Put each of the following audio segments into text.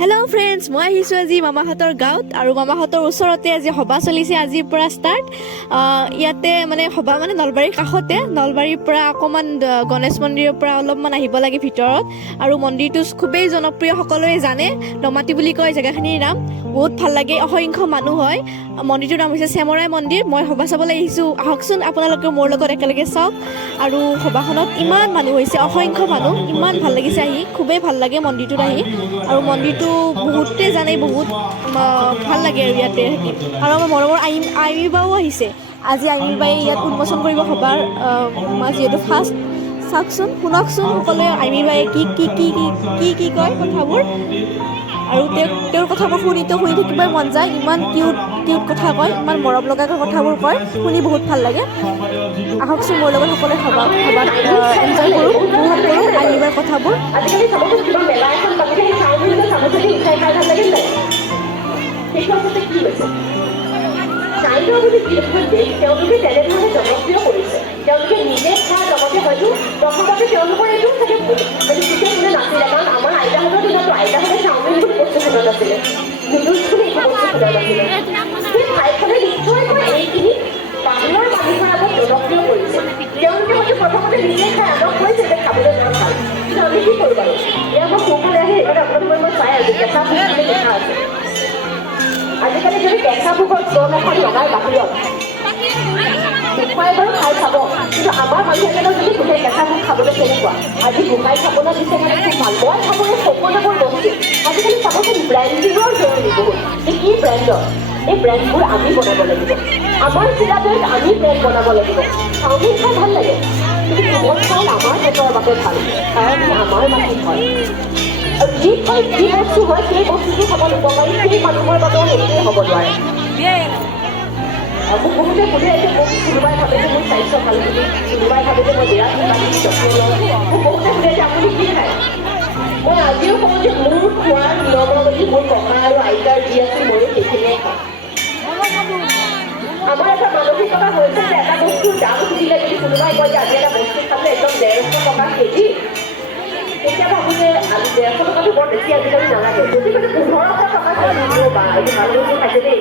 Hello' friends, মই আহিছোঁ আজি মামাহঁতৰ গাঁৱত আৰু মামাহঁতৰ ওচৰতে আজি সভা চলিছে আজিৰ পৰা ষ্টাৰ্ট। ইয়াতে মানে সভা মানে নলবাৰীৰ কাষতে, নলবাৰীৰ পৰা অকণমান গণেশ মন্দিৰৰ পৰা অলপমান আহিব লাগে ভিতৰত। আৰু মন্দিৰটো খুবেই জনপ্ৰিয়, সকলোৱে জানে, দমাটি বুলি কয় জেগাখিনিৰ নাম। বহুত ভাল লাগে, অসংখ্য মানুহ হয়। মন্দিৰটোৰ নাম হৈছে চেমৰাই মন্দিৰ। মই সভা চাবলৈ আহিছোঁ, আহকচোন আপোনালোকে মোৰ লগত একেলগে চাওক। আৰু সভাখনত ইমান মানুহ হৈছে, অসংখ্য মানুহ, ইমান ভাল লাগিছে আহি, খুবেই ভাল লাগে মন্দিৰটোত আহি। আৰু মন্দিৰটো বহুতে জানে, বহুত ভাল লাগে আৰু ইয়াতে থাকি। আৰু আমাৰ মৰমৰ আইমী বাও আহিছে আজি। আইমী বায়ে ইয়াত উন্মোচন কৰিব সভাৰ, যিহেতু ফাৰ্ষ্ট। চাওকচোন, শুনকচোন সকলোৱে আইমী বায়ে কি কয় কথাবোৰ। আৰু তেওঁৰ কথাবোৰ শুনি থাকিবই মন যায়। ইমান কিউট কথা কয়, ইমান মৰম লগা কথাবোৰ কয়, শুনি বহুত ভাল লাগে। আহকচোন মোৰ লগত সকলোৱে সভাত এনজয় কৰোঁ, উপভোগ কৰোঁ আইমী বাৰ কথাবোৰ। আজিকালি চাবচোন কিবা মেলা এখন পাতিলে সেই চাউমিনটো চাবচোন উঠাই খাই ভাল লাগে নাই? সেইটো আচলতে কি হৈছে? চাইনা বুলি যিখন দেশ, তেওঁলোকে তেনেধৰণে জনপ্ৰিয় কৰিছে। তেওঁলোকে নিজে খোৱাৰ লগতে হয়তো প্ৰথমতে তেওঁলোকৰ এইটো চাগে মানে বিশেষ মানে নাছিলে, কাৰণ আমাৰ আইতাহঁতৰ দিনতো আইতাহঁতে চাওমিন বুলি বস্তু শুনা নাছিলে, নুডলছ বুলি একো বস্তু শুনা নাছিলে। সেই ঠাইখনে নিশ্চয়কৈ এইখিনি বাহিৰৰ মানুহৰ আগত জনপ্ৰিয় কৰিছে। তেওঁলোকে হয়তো প্ৰথমতে নিজে খাই আনক কৈছে যে খাবলৈ বৰ ভাল, কিন্তু আমি কি কৰোঁ বাৰু? এয়া মই সোনকালে আহি সেইকাৰণে আপোনালোকৰ মই চাই আছোঁ কেঁচা ভোগ বুলি লিখা আছে। আজিকালি যদি কেঁচা ভোগৰ ষ্টল এখন লগাই বাহিৰত দেখুৱাই বাৰু খাই চাব, কিন্তু আমাৰ মানুহসকলক যদি গোটেই কেঁচা ভোগ খাবলৈ কেনেকুৱা, আজি গোসাই খাবলৈ দিছে মানে খুব ভাল। মই খাব এই সকলোবোৰ বস্তু আজিকালি চাবচোন ব্ৰেণ্ডিঙৰ জৰুৰী বহুত। যে কি ব্ৰেণ্ডৰ, এই ব্ৰেণ্ডবোৰ আমি বনাব লাগিব, আমাৰ চিলাবত আমি ব্ৰেণ্ড বনাব লাগিব। চাওমিন খাই ভাল লাগে, কিন্তু কোমল চাউল আমাৰ পেটৰ বাবে ভাল, কাৰণ ই আমাৰ মাটি হয়। আৰু যি বস্তু হয় সেই বস্তুটো খাবলৈ উপকাৰী, সেই মানুহৰ বাবেও সেইটোৱে হ'ব নোৱাৰে। মোক বহুতে সুধে যে মোক কোনোবাই ভাবে যে মোৰ স্বাস্থ্য ভাল বুলি, কোনোবাই ভাবে যে মই বিৰাট যত্ন লওঁ। মোক বহুতে সুধে যে আপুনি কি খায়? মই আজিও কওঁ যে মোৰ খোৱাৰ নিয়মাৱলী মোৰ ককা আৰু আইতাৰ যি আছিল ময়ো সেইখিনিয়ে খাওঁ। আমাৰ এটা মানসিকতা হৈছে যে এটা বস্তুৰ দাম সুধিলে যদি কোনোবাই কয় যে আজি এটা বস্তু খালে একদম 150 টকা কেজি, তেতিয়া ভাবোঁ যে 150 টকাটো বৰ বেছি আজিকালি নালাগে, যদি মানে 1500 টকা কেজি বা এইটো ভাল বস্তু খাইছে দেই।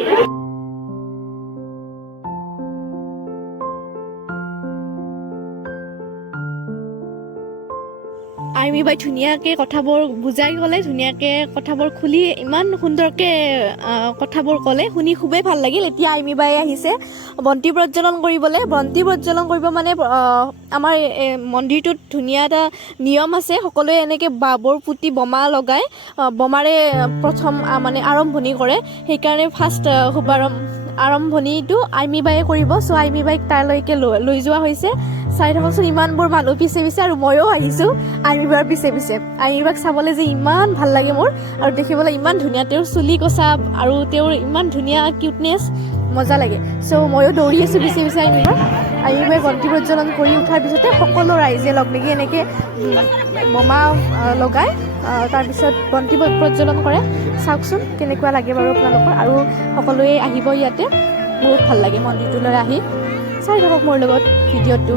আইমী বাই ধুনীয়াকৈ কথাবোৰ বুজাই ক'লে, ধুনীয়াকৈ কথাবোৰ খুলি ইমান সুন্দৰকৈ কথাবোৰ ক'লে, শুনি খুবেই ভাল লাগিল। এতিয়া আইমী বাই আহিছে বন্তি প্ৰজ্বলন কৰিবলৈ। বন্তি প্ৰজ্বলন কৰিব মানে আমাৰ মন্দিৰটোত ধুনীয়া এটা নিয়ম আছে, সকলোৱে এনেকৈ বাঁহবোৰ পুতি বোমা লগাই বোমাৰে প্ৰথম মানে আৰম্ভণি কৰে। সেইকাৰণে ফাৰ্ষ্ট আৰম্ভণিটো আইমী বায়ে কৰিব। চ' আইমী বাইক তালৈকে লৈ যোৱা হৈছে। চাই থাকোঁচোন ইমানবোৰ মানুহ পিছে পিছে, আৰু ময়ো আহিছোঁ আইমী বাৰ পিছে পিছে। আইমী বাক চাবলৈ যে ইমান ভাল লাগে মোৰ, আৰু দেখিবলৈ ইমান ধুনীয়া, তেওঁৰ চুলি কচা আৰু তেওঁৰ ইমান ধুনীয়া কিউটনেছ, মজা লাগে। চ' ময়ো দৌৰি আছোঁ পিছে পিছে আইমী বাৰ। আইমী বাই বন্তি প্ৰজ্বলন কৰি উঠাৰ পিছতে সকলো ৰাইজে লগ লাগি এনেকৈ বোমা লগাই তাৰপিছত বন্তি প্ৰজ্বলন কৰে। চাওকচোন কেনেকুৱা লাগে বাৰু আপোনালোকৰ, আৰু সকলোৱে আহিব ইয়াতে, বহুত ভাল লাগে মন্দিৰটোলৈ আহি। চাই থাকক মোৰ লগত ভিডিঅ'টো।